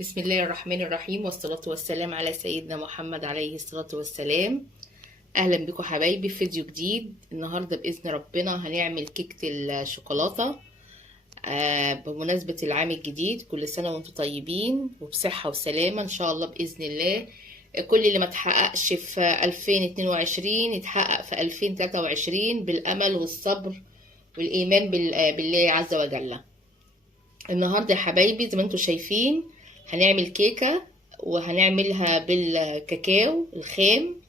بسم الله الرحمن الرحيم، والصلاة والسلام على سيدنا محمد عليه الصلاة والسلام. أهلا بكم حبايبي في فيديو جديد. النهاردة بإذن ربنا هنعمل كيكة الشوكولاتة بمناسبة العام الجديد. كل سنة وانتم طيبين وبصحة وسلامة إن شاء الله بإذن الله. كل اللي ما تحققش في 2022 يتحقق في 2023 بالأمل والصبر والإيمان بالله عز وجل. النهارده يا حبايبي زي ما انتم شايفين هنعمل كيكة، وهنعملها بالكاكاو الخام.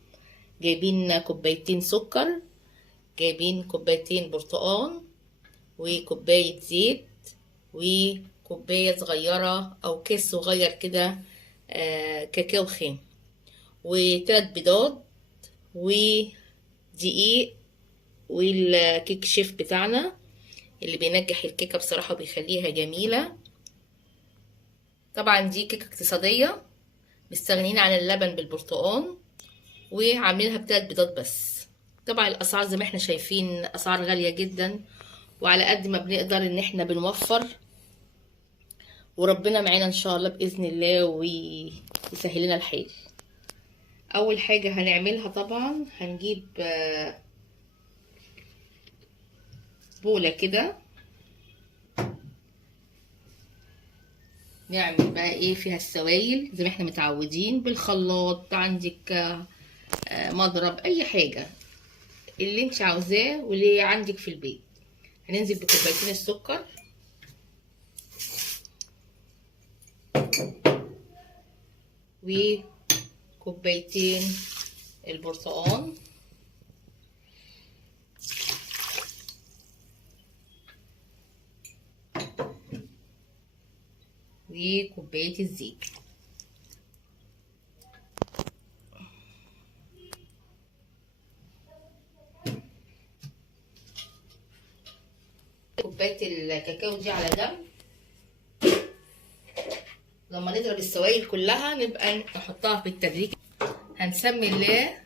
جايبين كوبايتين سكر، جايبين كوبايتين برتقان، وكوباية زيت، وكوباية صغيرة او كيس صغير كده كاكاو خام، وثلاث بيضات، ودقيق، والكيك شيف بتاعنا اللي بينجح الكيكة بصراحة وبيخليها جميلة. طبعا دي كيكة اقتصادية، مستغنين عن اللبن بالبرتقال، وعاملينها بتلات بيضات بس. طبعا الاسعار زي ما احنا شايفين اسعار غالية جدا، وعلى قد ما بنقدر ان احنا بنوفر، وربنا معانا ان شاء الله باذن الله ويسهل لنا الحال. اول حاجة هنعملها طبعا هنجيب بولة كده، نعمل بقى ايه فيها السوائل زي ما احنا متعودين بالخلاط. عندك مضرب، اي حاجة اللي انت عاوزاه واللي عندك في البيت. هننزل بكوبايتين السكر، وكوبايتين البرتقال، وكوباية الزيت. كوباية الكاكاو دي على جنب. لما نضرب السوائل كلها نبقى نحطها بالتدريج. هنسمي الله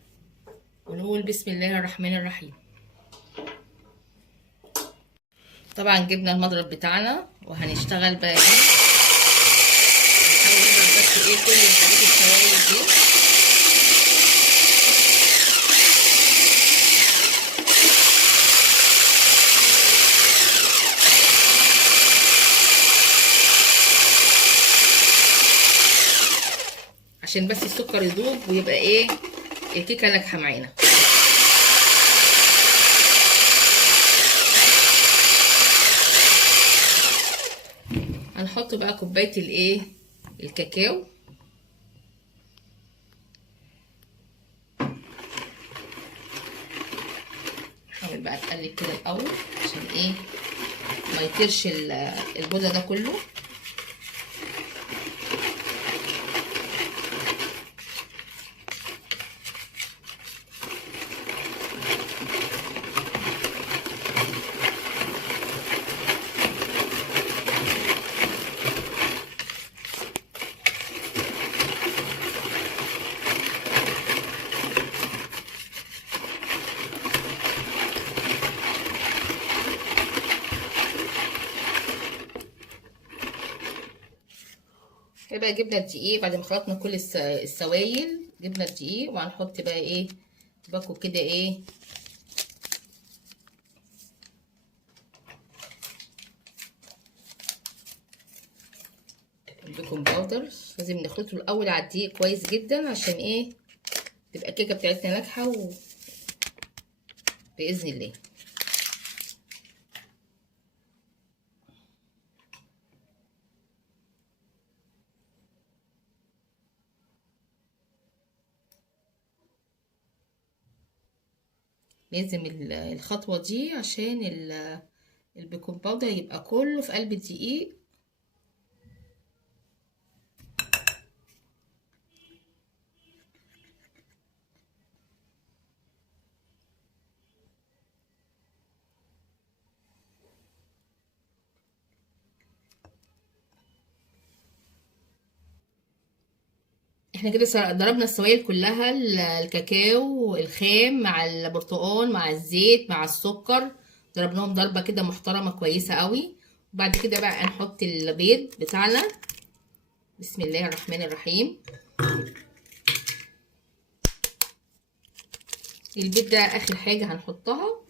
ونقول بسم الله الرحمن الرحيم. طبعا جبنا المضرب بتاعنا وهنشتغل بقى ايه، نحاول نضرب بس ايه كل الحاجات السوائل دي. عشان بس السكر يذوب ويبقى ايه الكيكه ناجحه معانا. هنحط بقى كوبايه الايه الكاكاو، نحاول بقى نقلب كده الاول عشان ايه ما يطيرش البودره ده كله. بقى جبنا الدقيق بعد ما خلطنا كل السوائل، جبنا الدقيق وهنحط بقى ايه باكو كده ايه البيكنج باودر. لازم نخلطه الاول على الدقيق كويس جدا عشان ايه تبقى الكيكه بتاعتنا ناجحه باذن الله. لازم الخطوه دي عشان البيكنج باودر يبقى كله في قلب الدقيق. احنا كده ضربنا السوائل كلها، الكاكاو الخام مع البرتقال مع الزيت مع السكر، ضربناهم ضربة كده محترمة كويسة قوي. وبعد كده بقى نحط البيض بتاعنا بسم الله الرحمن الرحيم. البيض ده اخر حاجه هنحطها.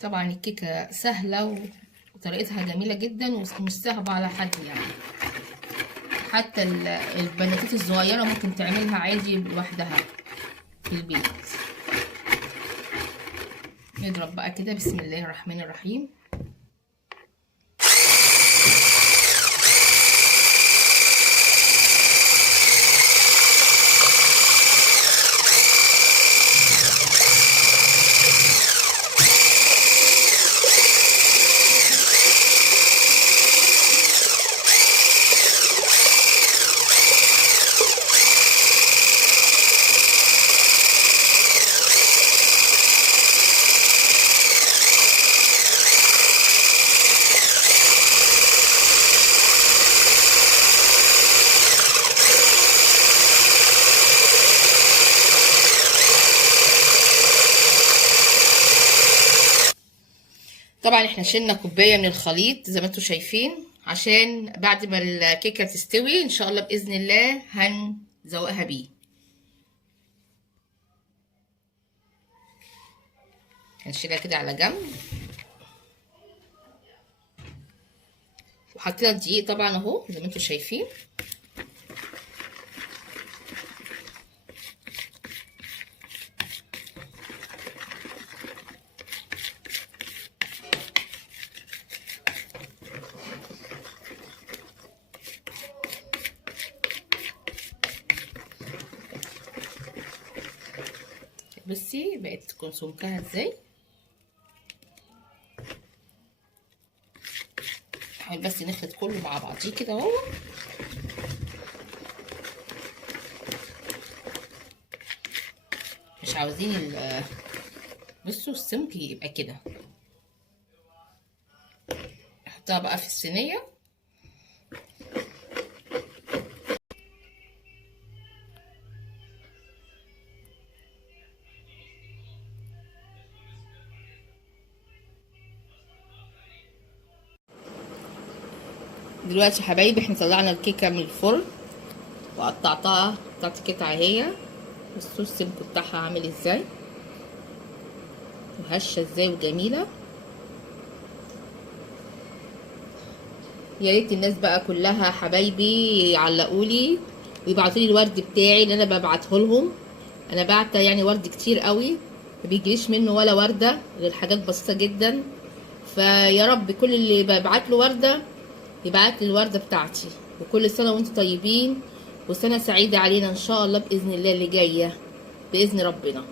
طبعا الكيكه سهله وطريقتها جميله جدا ومش صعبه على حد يعني، حتى البناتات الصغيره ممكن تعملها عادي لوحدها في البيت. نضرب بقى كده. بسم الله الرحمن الرحيم. طبعا احنا شلنا كوبايه من الخليط زي ما انتم شايفين، عشان بعد ما الكيكه تستوي ان شاء الله باذن الله هنزوقها بيه. هنشيلها كده على جنب. وحطينا الدقيق طبعا اهو زي ما انتم شايفين. بصي بقت تكون سمكها ازاي. نحاول بس نخلط كله مع بعضيه كده اهو. مش عاوزين بصوا السمك يبقى كده. نحطها بقى في الصينيه. دلوقتي يا حبايبي احنا طلعنا الكيكه من الفرن وقطعتها قطعت قطعه اهي. بصوا السمك بتاعها عامل ازاي وهشه ازاي وجميله. يا ريت الناس بقى كلها حبايبي يعلقولي ويبعتولي الورد بتاعي اللي انا ببعته لهم. انا بعته يعني ورد كتير قوي، ما بيجيش منه ولا ورده غير حاجات بسيطه جدا. فيا رب كل اللي ببعت له ورده يبعت لي الورده بتاعتي. وكل سنه وانتم طيبين وسنه سعيده علينا ان شاء الله باذن الله اللي جايه باذن ربنا.